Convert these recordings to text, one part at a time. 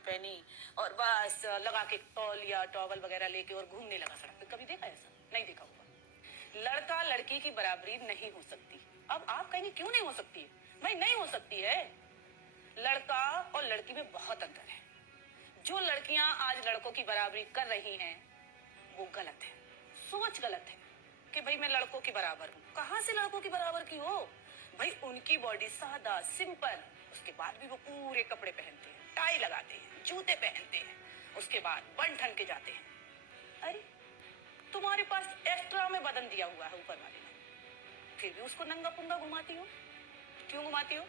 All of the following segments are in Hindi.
पहनी और बस लगा के तौलिया टॉवल वगैरह लेके और घूमने लगा सड़क पे। कभी देखा ऐसा? नहीं देखा होगा। लड़का लड़की की बराबरी नहीं हो सकती। अब आप कहेंगे क्यों नहीं हो सकती? भाई नहीं हो सकती है। लड़का और लड़की में बहुत अंतर है। जो लड़कियां आज लड़कों की बराबरी कर रही हैं वो गलत है, सोच गलत है कि भाई मैं लड़कों के बराबर हूँ। कहाँ से लड़कों की बराबर की हो? भाई उनकी बॉडी सादा सिंपल, उसके बाद भी वो पूरे कपड़े पहनते हैं, टाई लगाते हैं, जूते पहनते हैं, उसके बाद बन ठन के जाते हैं। अरे तुम्हारे पास एक्स्ट्रा में बदन दिया हुआ है ऊपर वाले ने, फिर भी उसको नंगा पुंगा घुमाती हो। क्यों घुमाती हो?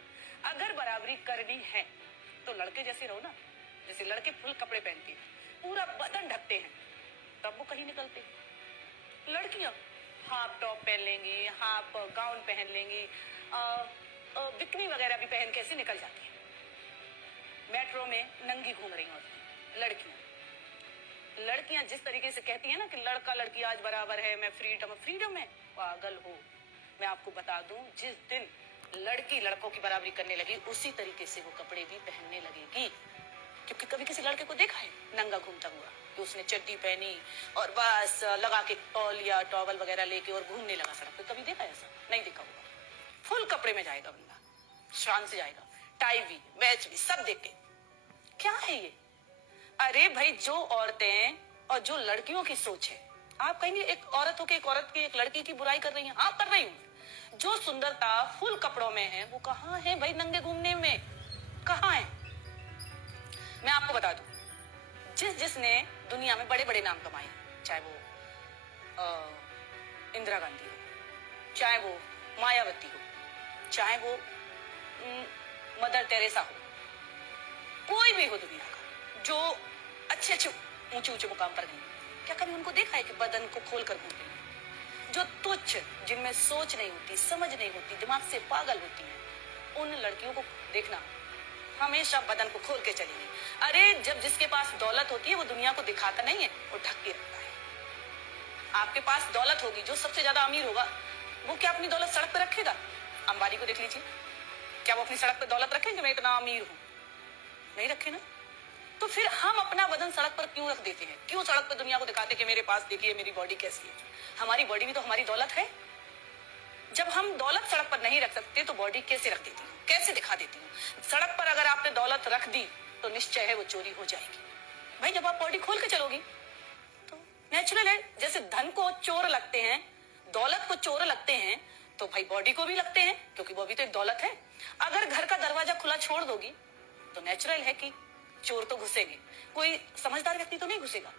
अगर बराबरी करनी है तो लड़के जैसे रहो ना। जैसे लड़के फुल कपड़े पहनते हैं, पूरा बदन ढकते हैं, तब वो कहीं निकलते हैं। लड़कियां हाफ टॉप पहन लेंगी, हाफ गाउन पहन लेंगी, बिकनी वगैरह भी पहन के ऐसे निकल जाती है। मेट्रो में नंगी घूम रही होती लड़कियां जिस तरीके से कहती है ना कि लड़का लड़की आज बराबर है, मैं फ्रीडम है, पागल हो। मैं आपको बता दूं, जिस दिन लड़की लड़कों की बराबरी करने लगी उसी तरीके से वो कपड़े भी पहनने लगेगी। क्योंकि कभी किसी लड़के को देखा है नंगा घूमता हुआ कि उसने चड्डी पहनी और बस लगा के तौलिया टॉवल वगैरह लेके और घूमने लगा सड़क पे? कभी देखा ऐसा? नहीं देखा होगा। फुल कपड़े में जाएगा बंदा, शान से जाएगा, टाई भी मैच भी सब देख के। क्या है ये? अरे भाई जो औरतें और जो लड़कियों की सोच है, आप कहेंगे एक औरत हो के एक औरत की, एक लड़की की बुराई कर रही है। हाँ कर रही हूँ। जो सुंदरता फुल कपड़ों में है वो कहाँ है भाई? नंगे घूमने में कहाँ है? मैं आपको बता दूं, जिसने दुनिया में बड़े बड़े नाम कमाए, चाहे वो इंदिरा गांधी हो, चाहे वो मायावती हो, चाहे वो मदर टेरेसा हो, कोई भी हो दुनिया का, जो अच्छे अच्छे ऊंचे ऊंचे मुकाम पर गई, क्या कभी उनको देखा है कि बदन को खोल कर घूमते हैं? जो तुच्छ, जिनमें सोच नहीं होती, समझ नहीं होती, दिमाग से पागल होती है, उन लड़कियों को देखना हमेशा बदन को खोल के चलेगी। अरे जब जिसके पास दौलत होती है वो दुनिया को दिखाता नहीं है, वो ढक के रखता है। आपके पास दौलत होगी, जो सबसे ज्यादा अमीर होगा वो क्या अपनी दौलत सड़क पर रखेगा? अंबानी को देख लीजिए, क्या वो अपनी सड़क पर दौलत रखेंगे मैं इतना अमीर हूं? नहीं रखे ना। तो फिर हम अपना वजन सड़क पर क्यों रख देते हैं? क्यों सड़क पर दुनिया को दिखाते कि मेरे पास देखिए मेरी बॉडी कैसी है? हमारी बॉडी भी तो हमारी दौलत है। जब हम दौलत सड़क पर नहीं रख सकते तो बॉडी कैसे रख देती हूँ, कैसे दिखा देती हूँ? सड़क पर अगर आपने दौलत रख दी तो निश्चय है वो चोरी हो जाएगी। भाई जब आप बॉडी खोल के चलोगी तो नेचुरल है। जैसे धन को चोर लगते हैं, दौलत को चोर लगते हैं, तो भाई बॉडी को भी लगते हैं, क्योंकि वो भी तो एक दौलत है। अगर घर का दरवाजा खुला छोड़ दोगी तो नेचुरल है कि चोर तो घुसेंगे, कोई समझदार व्यक्ति तो नहीं घुसेगा।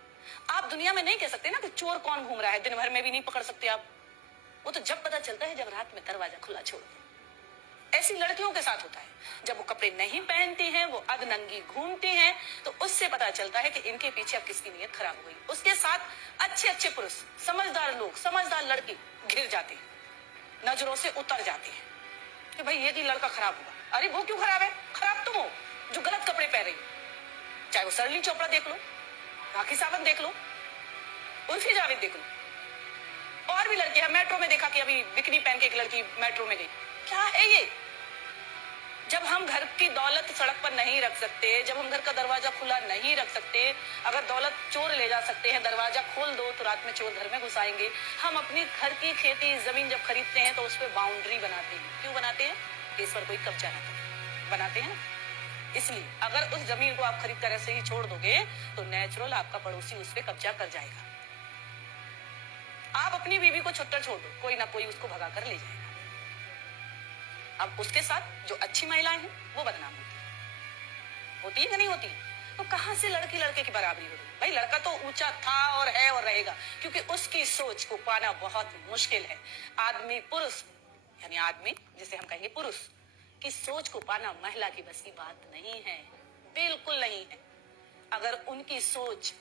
आप दुनिया में नहीं कह सकते ना कि चोर कौन घूम रहा है, दिन भर में भी नहीं पकड़ सकते आप। वो तो जब पता चलता है जब रात में दरवाजा खुला छोड़ दो। ऐसी लड़कियों के साथ होता है, जब वो कपड़े नहीं पहनती हैं, वो अधनंगी घूमती हैं, तो उससे पता चलता है कि इनके पीछे अब किसकी नीयत खराब हो गई। उसके साथ अच्छे अच्छे पुरुष, समझदार लोग, समझदार लड़के घिर जाते हैं, नजरों से उतर जाते हैं कि भाई ये लड़का खराब होगा। अरे वो क्यों खराब है? खराब तुम हो जो गलत कपड़े पहन रही। चाहे वो सरली चोपड़ा देख लो, राखी सावंत देख लो, उर्फी जावेद देख लो, और भी लड़कियां। मेट्रो में देखा कि अभी बिकनी पहन के एक लड़की मेट्रो में गई। क्या है ये? जब हम घर की दौलत सड़क पर नहीं रख सकते, जब हम घर का दरवाजा खुला नहीं रख सकते, अगर दौलत चोर ले जा सकते हैं, दरवाजा खोल दो तो रात में चोर घर में घुस आएंगे। हम अपनी घर की खेती जमीन जब खरीदते हैं तो उस पर बाउंड्री बनाते हैं। क्यों बनाते हैं? इस पर कोई कब्जा ना करे, बनाते हैं ना। इसलिए अगर उस जमीन को आप खरीद कर ऐसे ही छोड़ दोगे तो नेचुरल आपका पड़ोसी उस पर कब्जा कर जाएगा। आप अपनी बीवी को छुट्टर छोड़ दो, कोई ना कोई उसको भगा कर ले जाएगा। अब उसके साथ जो अच्छी महिलाएं हैं वो बदनाम होती है कि नहीं होती है? तो कहां से लड़की लड़के की बराबरी हो रही? भाई लड़का तो ऊंचा था और है और रहेगा, क्योंकि उसकी सोच को पाना बहुत मुश्किल है। आदमी पुरुष, यानी आदमी जिसे हम कहेंगे पुरुष की सोच को पाना महिला की बस की बात नहीं है, बिल्कुल नहीं है। अगर उनकी सोच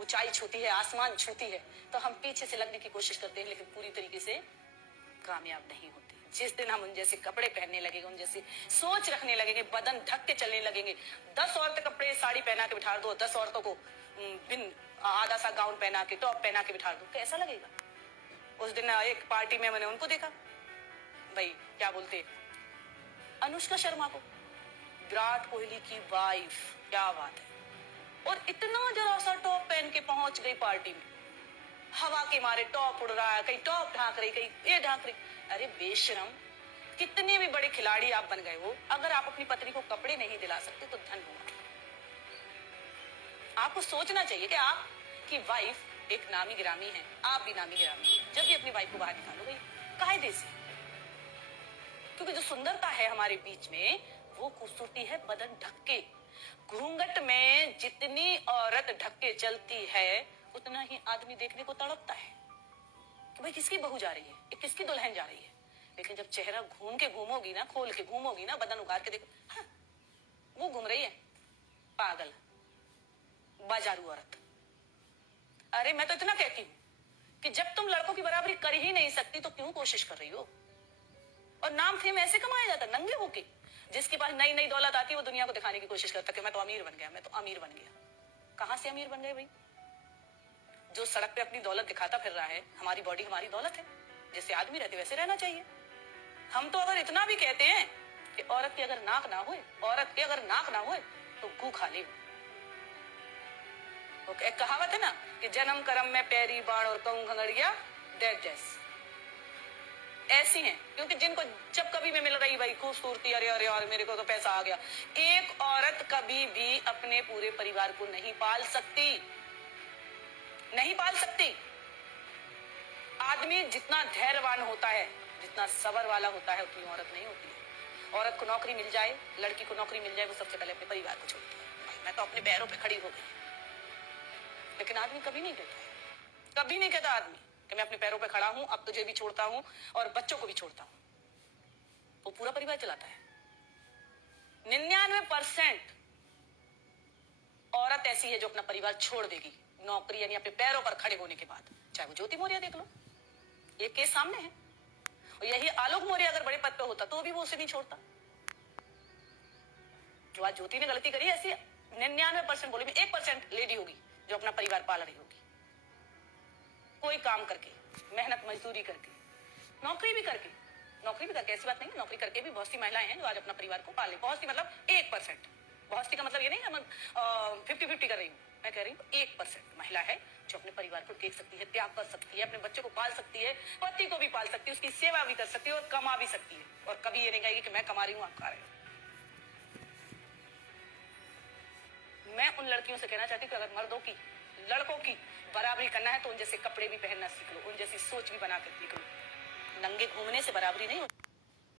ऊंचाई छूती है, आसमान छूती है, तो हम पीछे से लगने की कोशिश करते हैं, लेकिन पूरी तरीके से कामयाब नहीं होते। जिस दिन हम उन जैसे कपड़े पहनने लगेंगे, उन जैसी सोच रखने लगेंगे, बदन ढक के चलने लगेंगे, 10 औरतें कपड़े साड़ी पहना के बिठा दो, 10 औरतों को बिन आधा सा गाउन पहना के, टॉप पहना के बिठा दो, कैसा लगेगा? उस दिन एक पार्टी में मैंने उनको देखा, भाई क्या बोलते, अनुष्का शर्मा को विराट कोहली की वाइफ, क्या बात है। और इतना जरा सा टॉप पहन के पहुंच गई पार्टी में, हवा के मारे टॉप उड़ रहा है, कहीं टॉप ढांक रही, कहीं ये ढांक रही। अरे बेशरम, कितने भी बड़े खिलाड़ी आप बन गए हो, अगर आप अपनी पत्नी को कपड़े नहीं दिला सकते तो धन हो। आपको सोचना चाहिए कि आपकी वाइफ एक नामी गिरामी है, आप भी नामी गिरामी है। जब भी अपनी वाइफ को बाहर निकालो भाई कायदे से, क्योंकि जो सुंदरता है हमारे बीच में वो खूबसूरती है बदन ढक के। घूंघट में जितनी औरत ढक के चलती है उतना ही आदमी देखने को तड़पता है कि भाई किसकी बहू जा रही है, किसकी दुल्हन जा रही है। लेकिन जब चेहरा घूम के घूमोगी ना, खोल के घूमोगी ना, बदन उगार के देखो, हाँ, वो घूम रही है पागल बाजारू औरत। अरे मैं तो इतना कहती हूँ कि जब तुम लड़कों की बराबरी कर ही नहीं सकती तो क्यों कोशिश कर रही हो। और नाम फेम ऐसे कमाया जाता नंगे होके। जिसके पास नई नई दौलत आती है वो दुनिया को दिखाने की कोशिश करता कि मैं तो अमीर बन गया, मैं तो अमीर बन गया। कहां से अमीर बन गए भाई? जो सड़क पे अपनी दौलत दिखाता फिर रहा है, हमारी बॉडी हमारी दौलत है, जैसे आदमी रहते वैसे रहना चाहिए। हम तो अगर इतना भी कहते हैं कि औरत की अगर नाक ना होए, औरत की अगर नाक ना होए तो गू खा ले। एक कहावत है ना कि जन्म कर्म में पैरी बाण और कहूं घंगड़िया डेड जैस ऐसी हैं, क्योंकि जिनको जब कभी भी मिल रही भाई खूबसूरती, अरे अरे और मेरे को तो पैसा आ गया। एक औरत कभी भी अपने पूरे परिवार को नहीं पाल सकती, नहीं पाल सकती। आदमी जितना धैर्यवान होता है, जितना सबर वाला होता है, उतनी औरत नहीं होती है। औरत को नौकरी मिल जाए, लड़की को नौकरी मिल जाए, वो सबसे पहले अपने परिवार को छोड़ती है। भाई मैं तो अपने पैरों पे खड़ी हो गई। लेकिन आदमी कभी नहीं कहता है, कभी नहीं कहता आदमी कि मैं अपने पैरों पे खड़ा हूं, अब तुझे भी छोड़ता हूं और बच्चों को भी छोड़ता हूं। वो पूरा परिवार चलाता है। 99% औरत ऐसी है जो अपना परिवार छोड़ देगी नौकरी यानी अपने पैरों पर खड़े होने के बाद। चाहे वो ज्योति मौर्य देख लो, ये केस सामने है। और यही आलोक मौर्य अगर बड़े पद पे होता तो भी वो उसे नहीं छोड़ता। जो आज ज्योति ने गलती करी, ऐसी 99% बोले में 1% लेडी होगी जो अपना परिवार पाल रही होगी, कोई काम करके, मेहनत मजदूरी करके, नौकरी भी करके। नौकरी भी करके ऐसी बात नहीं है, नौकरी करके भी बहुत सी महिलाएं हैं जो आज अपना परिवार को पाले। बहुत सी मतलब 1%। बहुत सी का मतलब ये नहीं है 50-50 कर रही हूँ, मैं कह रही हूँ 1% महिला है जो अपने परिवार को देख सकती है, त्याग कर सकती है, अपने बच्चों को पाल सकती है, पति को भी पाल सकती है, उसकी सेवा भी कर सकती है और कमा भी सकती है। और कभी ये नहीं कहेगी कि मैं कमा रही हूँ आप खा रहे हो। मैं उन लड़कियों से कहना चाहती हूँ कि अगर मर्दों की, लड़कों की बराबरी करना है तो उन जैसे कपड़े भी पहनना सीख लो, उन जैसी सोच भी बना कर सीख लो। नंगे घूमने से बराबरी नहीं होती।